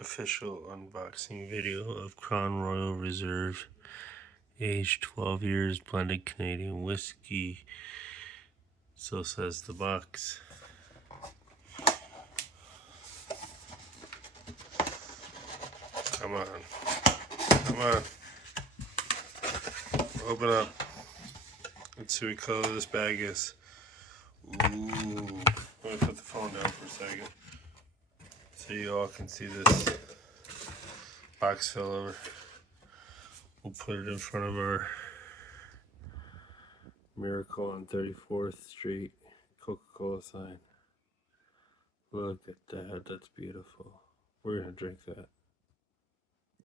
Official unboxing video of Crown Royal Reserve, aged 12 years, blended Canadian whiskey. So says the box. Come on. Come on. Open up. Let's see what color this bag is. Ooh. Let me put the phone down for a second so you all can see this box fill over. We'll put it in front of our Miracle on 34th Street Coca-Cola sign. Look at that. That's beautiful. We're going to drink that.